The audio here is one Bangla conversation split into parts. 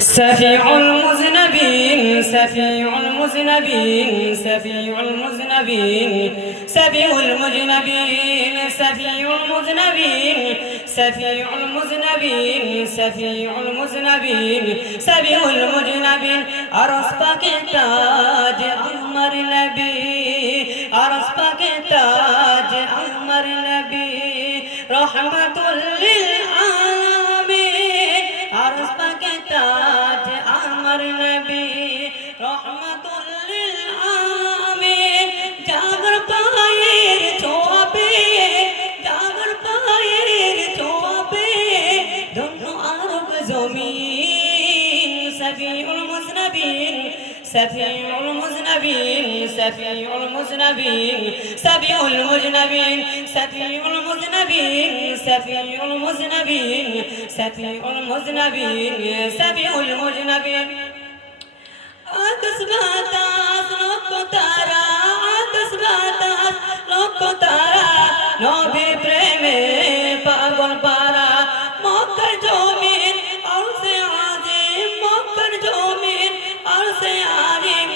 شفيع المذنبين شفيع المذنبين شفيع المذنبين شفيع المذنبين شفيع المذنبين شفيع المذنبين شفيع المذنبين شفيع المذنبين عرس পাকে তাজ আমার নবী عرس পাকে তাজ আমার নবী রহমাতুল লিল আলামিন عرس পাকে তাজ আমার নবী রহমাতুল লিল আলামিন জাগর পায়ের ছোঁয়াবে জাগর পায়ের ছোঁয়াবে ধন্য আরব জমিন শফিউল মুজনবিন শফিউল মুজনবিন শফিউল মুজনবিন শফিউল মুজনবিন শফিউল মুজনবিন শফিউল মুজনবিন শফিউল মুজনবিন শফিউল মুজনবিন আকাশ বাতাস লক্ষ তারা আকাশ বাতাস লক্ষ তারা নবীর প্রেমে পাগল পারা মক্কার জমিন আরশে আজিম মক্কার জমিন আরশে আজিম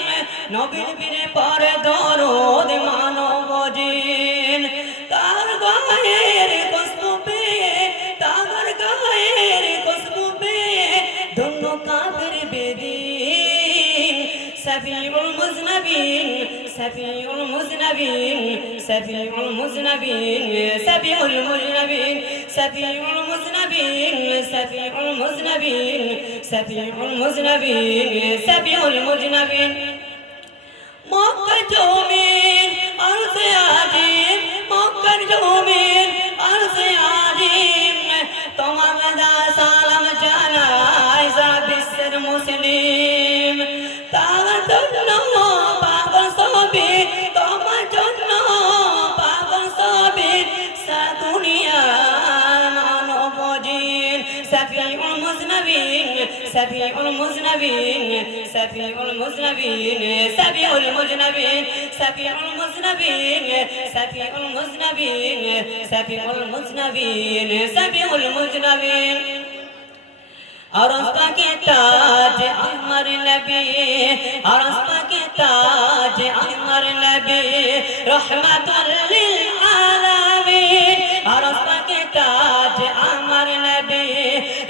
নবীর বীরে পরে দরুদ মানব জিন তার গায়ের খুশবু পেয়ে তার গায়ের খুশবু পেয়ে ধন্য কাফের বেদিন শফিউল মুজনবিন শফিউল মুজনবিন শফিউল মুজনবিন শফিউল মুজনবিন শফিউল মুজনবিন শফিউল মুজনবিন শফিউল মুজনবিন শফিউল মুজনবিন মক্কার জমিন আরশে আজিম মক্কার জমিন আরশে আজিম তোমার দা সালাম জানাই সারা বিশ্বের মুসলিম তার জন্য পাগল সবে তোমার জন্য পাগল সবে সারা দুনিয়া মানব জিন শফিউল মুজনবিন শফিউল মুজনবিন শফিউল মুজনবিন শফিউল মুজনবিন শফিউল মুজনবিন শফিউল মুজনবিন শফিউল মুজনবিন শফিউল মুজনবিন আরশ পাকে তাজ আমার নবী আরশ পাকে তাজ আমার নবী রহমাতুল লিল আলামিন আরশ পাকে তাজ আমার নবী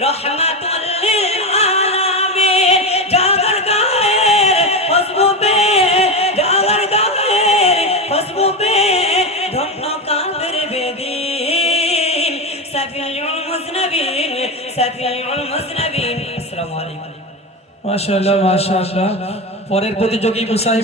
রহমাতুল লিল আলামিন জাগর গায়ের খুশবু পে জাগর গায়ের খুশবু পে ধন্য কাফের বেদিন শফিউল মুজনবিন শফিউল মুজনবিন আসসালামু আলাইকুম মাশাআল্লাহ মাশাআল্লাহ পরের প্রতিযোগী মুসাহিব